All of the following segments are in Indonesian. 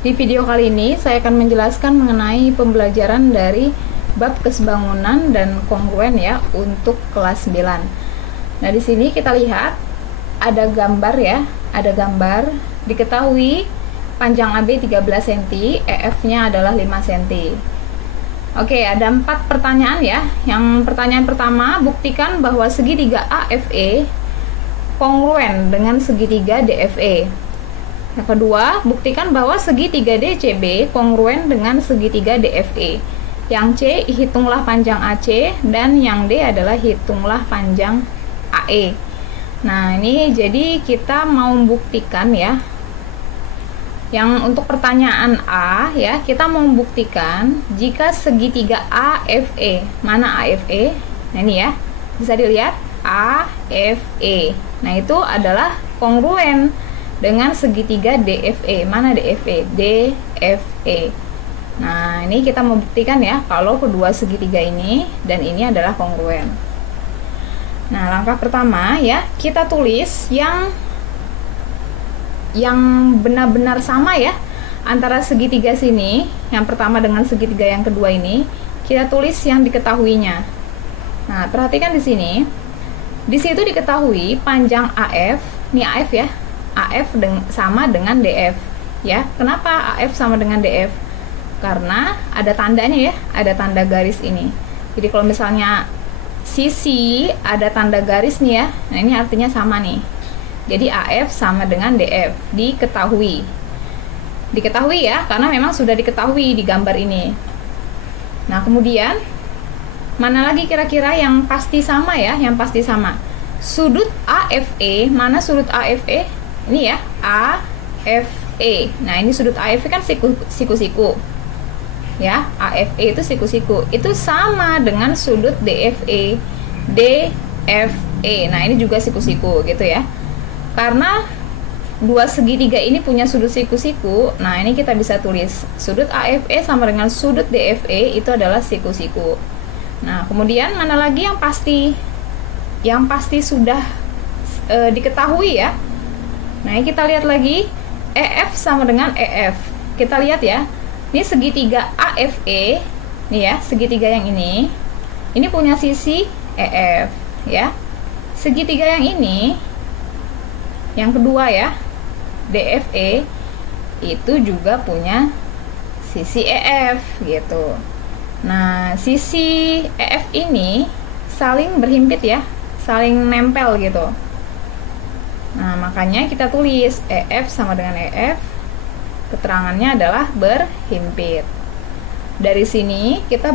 Di video kali ini saya akan menjelaskan mengenai pembelajaran dari bab kesebangunan dan kongruen ya untuk kelas 9. Nah, di sini kita lihat ada gambar ya, ada gambar diketahui panjang AB 13 cm, EF-nya adalah 5 cm. Oke, ada 4 pertanyaan ya. Yang pertanyaan pertama, buktikan bahwa segitiga AFE kongruen dengan segitiga DFE. Yang kedua, buktikan bahwa segitiga DCB kongruen dengan segitiga DFE. Yang C, hitunglah panjang AC, dan yang D adalah hitunglah panjang AE. Nah, ini jadi kita mau membuktikan ya. Yang untuk pertanyaan A ya, kita mau membuktikan jika segitiga AFE, mana AFE? Nah, ini ya, bisa dilihat AFE. Nah, itu adalah kongruen dengan segitiga DFE. Mana DFE? DFE. Nah, ini kita membuktikan ya kalau kedua segitiga ini dan ini adalah kongruen. Nah, langkah pertama ya, kita tulis yang benar-benar sama ya antara segitiga sini, yang pertama dengan segitiga yang kedua ini, kita tulis yang diketahuinya. Nah, perhatikan di sini. Di situ diketahui panjang AF, ini AF ya. AF sama dengan DF ya. Kenapa AF sama dengan DF? Karena ada tandanya ya, ada tanda garis ini. Jadi kalau misalnya sisi ada tanda garis nih ya, nah ini artinya sama nih. Jadi AF sama dengan DF, diketahui ya, karena memang sudah diketahui di gambar ini. Nah, kemudian mana lagi kira-kira yang pasti sama ya, yang pasti sama? Sudut AFE, mana sudut AFE? Ini ya, AFE. Nah, ini sudut AFE kan siku-siku. Ya, AFE itu siku-siku. Itu sama dengan sudut DFE. DFE. Nah, ini juga siku-siku gitu ya. Karena dua segitiga ini punya sudut siku-siku, nah ini kita bisa tulis sudut AFE sama dengan sudut DFE itu adalah siku-siku. Nah, kemudian mana lagi yang pasti? Yang pasti sudah diketahui ya. Nah, ini kita lihat lagi, EF sama dengan EF. Kita lihat ya, ini segitiga AFE, nih ya, segitiga yang ini punya sisi EF ya. Segitiga yang ini, yang kedua ya, DFE, itu juga punya sisi EF gitu. Nah, sisi EF ini saling berhimpit ya, saling nempel gitu. Nah, makanya kita tulis EF sama dengan EF, keterangannya adalah berhimpit. Dari sini kita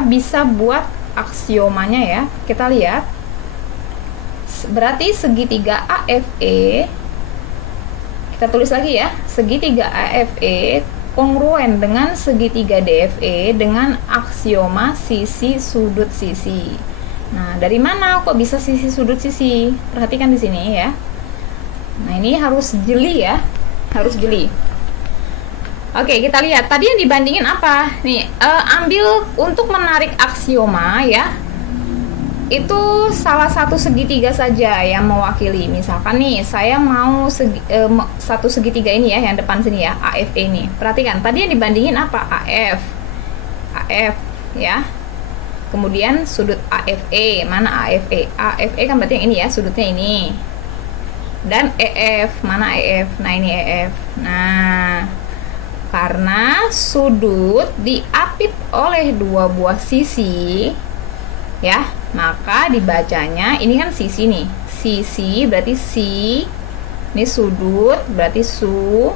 bisa buat aksiomanya ya. Kita lihat, berarti segitiga AFE, kita tulis lagi ya, segitiga AFE kongruen dengan segitiga DFE dengan aksioma sisi sudut sisi. Nah, dari mana kok bisa sisi sudut sisi? Perhatikan di sini ya. Nah, ini harus jeli ya, harus jeli. Oke, kita lihat tadi yang dibandingin apa nih. Ambil untuk menarik aksioma ya, itu salah satu segitiga saja yang mewakili. Misalkan nih, saya mau satu segitiga ini ya, yang depan sini ya, AFE ini. Perhatikan, tadi yang dibandingin apa? AF ya. Kemudian sudut AFE, mana AFE? AFE kan berarti yang ini ya, sudutnya ini. Dan EF, mana EF? Nah, ini EF. Nah, karena sudut diapit oleh dua buah sisi ya, maka dibacanya ini kan sisi nih. Sisi berarti si, ini sudut berarti su,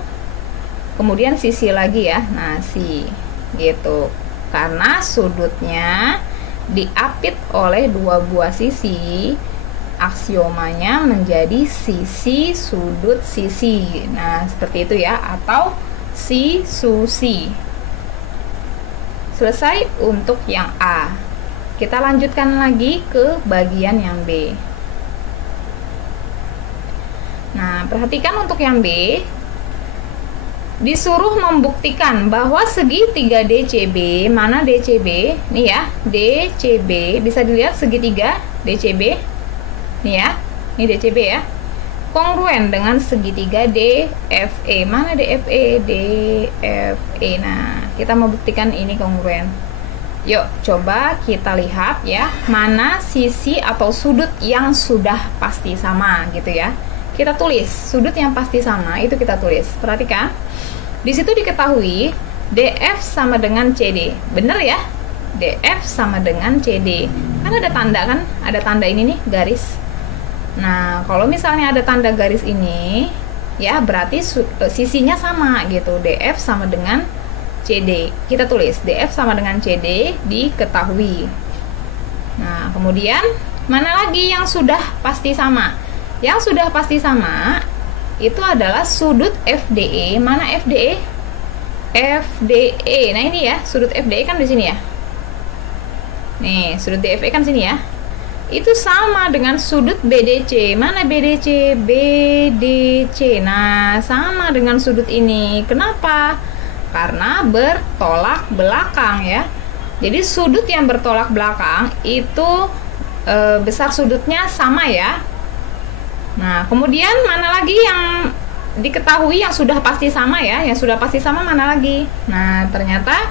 kemudian sisi lagi ya. Nah, si gitu. Karena sudutnya diapit oleh dua buah sisi, aksiomanya menjadi sisi sudut sisi. Nah, seperti itu ya, atau si susi. Selesai untuk yang A. Kita lanjutkan lagi ke bagian yang B. Nah, perhatikan untuk yang B. Disuruh membuktikan bahwa segitiga DCB, mana DCB? Nih ya, DCB, bisa dilihat segitiga DCB. Nih ya, ini DCB ya. kongruen dengan segitiga DFE. Mana DFE? DFE. Nah, kita mau buktikan ini kongruen. Yuk, coba kita lihat ya, mana sisi atau sudut yang sudah pasti sama gitu ya. Kita tulis sudut yang pasti sama, itu kita tulis. Perhatikan. Di situ diketahui DF sama dengan CD. Bener ya? DF sama dengan CD. Kan ada tanda kan? Ada tanda ini nih, garis. Nah, kalau misalnya ada tanda garis ini, ya berarti sisinya sama gitu. DF sama dengan CD. Kita tulis DF sama dengan CD diketahui. Nah, kemudian mana lagi yang sudah pasti sama? Yang sudah pasti sama itu adalah sudut FDE. Mana FDE? FDE. Nah, ini ya, sudut FDE kan di sini ya. Nih, sudut DFE kan sini ya. Itu sama dengan sudut BDC. Mana BDC? BDC. Nah, sama dengan sudut ini. Kenapa? Karena bertolak belakang ya. Jadi sudut yang bertolak belakang itu besar sudutnya sama ya. Nah, kemudian mana lagi yang diketahui yang sudah pasti sama ya? Yang sudah pasti sama mana lagi? Nah, ternyata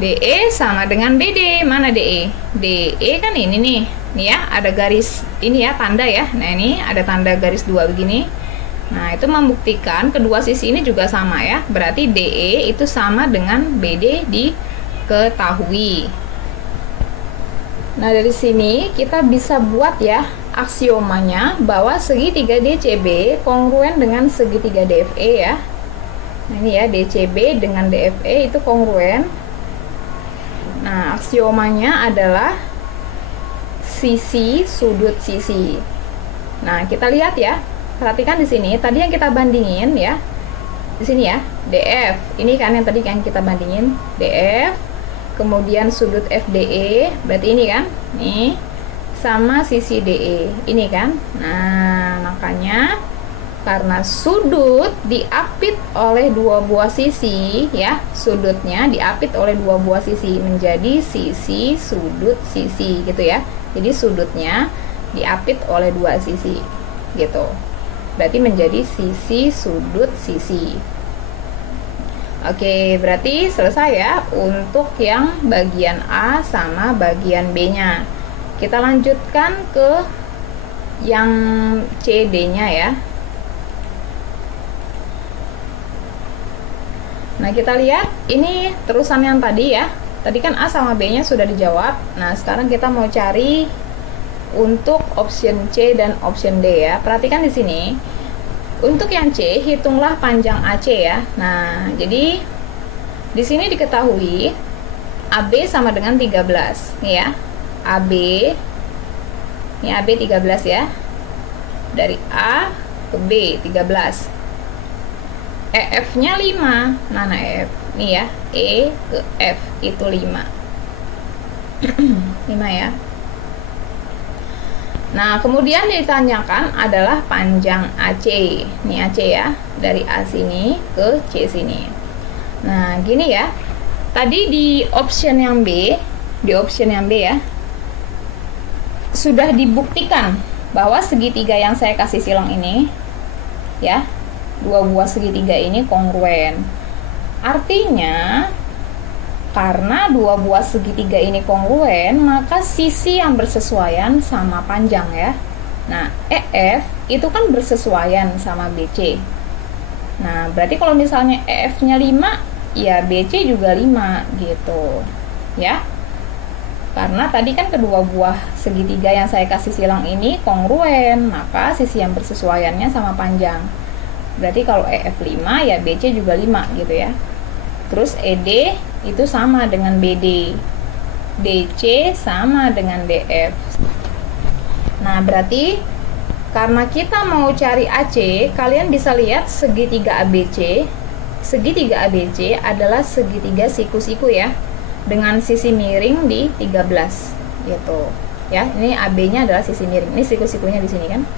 DE sama dengan BD. Mana DE? DE kan ini nih. Nih ya, ada garis ini ya, tanda ya. Nah, ini ada tanda garis 2 begini. Nah, itu membuktikan kedua sisi ini juga sama ya. Berarti DE itu sama dengan BD diketahui. Nah, dari sini kita bisa buat ya aksiomanya bahwa segitiga DCB kongruen dengan segitiga DFE ya. Nah, ini ya, DCB dengan DFE itu kongruen. Nah, aksiomanya adalah sisi sudut sisi. Nah, kita lihat ya. Perhatikan di sini, tadi yang kita bandingin ya. Di sini ya, DF. Ini kan yang tadi yang kita bandingin, DF. Kemudian sudut FDE, berarti ini kan? Nih, sama sisi DE. Ini kan? Nah, makanya karena sudut diapit oleh dua buah sisi ya, sudutnya diapit oleh dua buah sisi menjadi sisi sudut sisi gitu ya. Jadi sudutnya diapit oleh dua sisi gitu. Berarti menjadi sisi sudut sisi. Oke, berarti selesai ya untuk yang bagian A sama bagian B-nya. Kita lanjutkan ke yang CD-nya ya. Nah, kita lihat ini terusan yang tadi ya. Tadi kan A sama B-nya sudah dijawab. Nah, sekarang kita mau cari untuk option C dan option D ya. Perhatikan di sini. Untuk yang C, hitunglah panjang AC ya. Nah, jadi di sini diketahui AB sama dengan 13 nih ya. AB ini AB 13 ya. Dari A ke B 13. EF-nya 5. Mana EF? Nih ya, E ke F itu 5. 5 ya. Nah, kemudian ditanyakan adalah panjang AC. Ini AC ya, dari A sini ke C sini. Nah, gini ya. Tadi di option yang B, ya, sudah dibuktikan bahwa segitiga yang saya kasih silang ini ya, dua buah segitiga ini kongruen. Artinya karena dua buah segitiga ini kongruen, maka sisi yang bersesuaian sama panjang ya. Nah, EF itu kan bersesuaian sama BC. Nah, berarti kalau misalnya EF-nya 5, ya BC juga 5 gitu. Ya. Karena tadi kan kedua buah segitiga yang saya kasih silang ini kongruen, maka sisi yang bersesuaiannya sama panjang. Berarti kalau EF 5, ya BC juga 5 gitu ya. Terus ED itu sama dengan BD, DC sama dengan DF. Nah, berarti karena kita mau cari AC, kalian bisa lihat segitiga ABC. Segitiga ABC adalah segitiga siku-siku ya, dengan sisi miring di 13 gitu. Ya, ini AB-nya adalah sisi miring. Ini siku-sikunya di sini kan.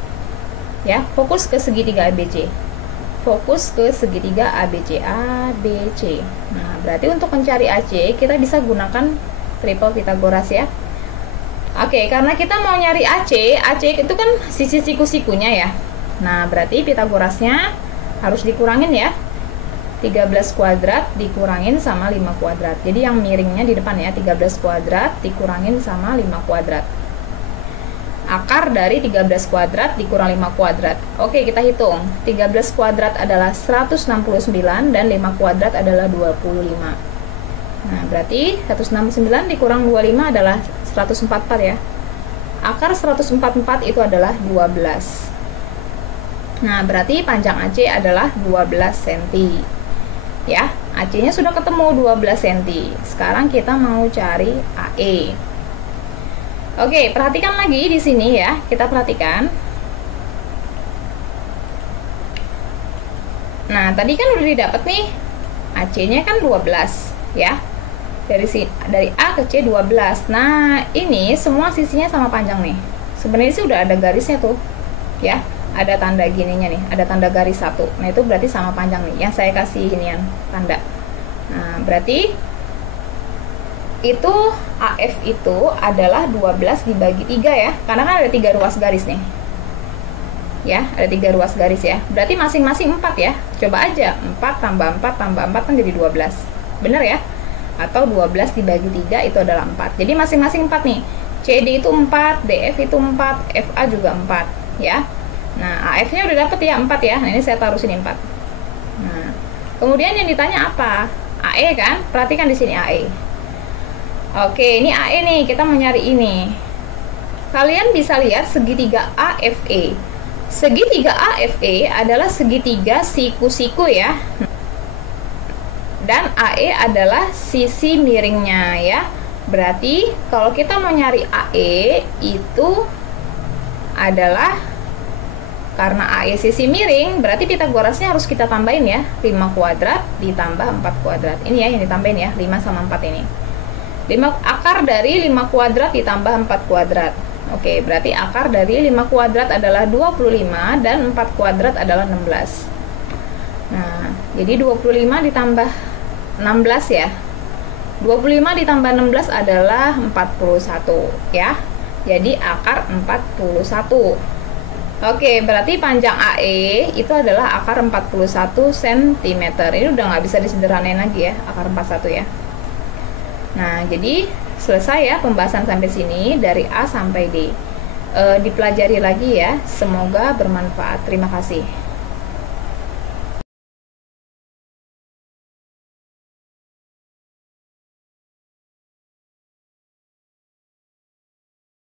Ya, fokus ke segitiga ABC. Fokus ke segitiga ABC. ABC. Nah, berarti untuk mencari AC kita bisa gunakan triple Pythagoras ya. Oke, karena kita mau nyari AC itu kan sisi siku-sikunya ya. Nah, berarti Pitagorasnya harus dikurangin ya. 13 kuadrat dikurangin sama 5 kuadrat. Jadi yang miringnya di depan ya, 13 kuadrat dikurangin sama 5 kuadrat. Akar dari 13 kuadrat dikurang 5 kuadrat. Oke, kita hitung. 13 kuadrat adalah 169 dan 5 kuadrat adalah 25. Nah, berarti 169 dikurang 25 adalah 144 ya. Akar 144 itu adalah 12. Nah, berarti panjang AC adalah 12 cm. Ya, AC-nya sudah ketemu 12 cm. Sekarang kita mau cari AE. Oke, perhatikan lagi di sini ya. Kita perhatikan. Nah, tadi kan udah didapat nih. AC-nya kan 12, ya. Dari A ke C 12. Nah, ini semua sisinya sama panjang nih. Sebenarnya sih udah ada garisnya tuh. Ya. Ada tanda gininya nih, ada tanda garis 1. Nah, itu berarti sama panjang nih. Yang saya kasih inian tanda. Nah, berarti itu AF itu adalah 12 dibagi 3 ya. Karena kan ada 3 ruas garis nih. Ya, ada 3 ruas garis ya. Berarti masing-masing 4 ya. Coba aja, 4 tambah 4 tambah 4 kan jadi 12. Bener ya? Atau 12 dibagi 3 itu adalah 4. Jadi masing-masing 4 nih. CD itu 4, DF itu 4, FA juga 4 ya. Nah, AF-nya udah dapet ya, 4 ya. Nah, ini saya taruh sini 4. Nah, kemudian yang ditanya apa? AE kan? Perhatikan di sini AE. Oke, ini AE nih, kita mau nyari ini. Kalian bisa lihat segitiga AFE. Segitiga AFE adalah segitiga siku-siku ya. Dan AE adalah sisi miringnya ya. Berarti kalau kita mau nyari AE itu adalah karena AE sisi miring, berarti Pitagorasnya harus kita tambahin ya. 5 kuadrat ditambah 4 kuadrat. Ini ya yang ditambahin ya, 5 sama 4 ini. 5 akar dari 5 kuadrat ditambah 4 kuadrat. Oke, berarti akar dari 5 kuadrat adalah 25 dan 4 kuadrat adalah 16. Nah, jadi 25 ditambah 16 ya. 25 ditambah 16 adalah 41 ya. Jadi akar 41. Oke, berarti panjang AE itu adalah akar 41 cm. Ini udah nggak bisa disederhanain lagi ya, akar 41 ya. Nah, jadi selesai ya pembahasan sampai sini dari A sampai D. Dipelajari lagi ya, semoga bermanfaat. Terima kasih.